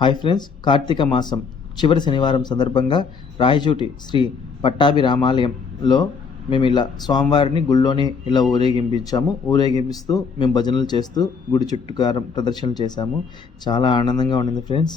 hi friends Karthika మాసం చివరి శనివారం సందర్భంగా రాయచూటి శ్రీ పట్టాభి రామాలయంలో మేము ఇలా స్వామివారిని గుళ్ళోనే ఇలా ఊరేగింపించాము ఊరేగింపిస్తూ మేము భజనలు చేస్తూ గుడి చుట్టుకారం ప్రదర్శనలు చేశాము చాలా ఆనందంగా ఉండింది ఫ్రెండ్స్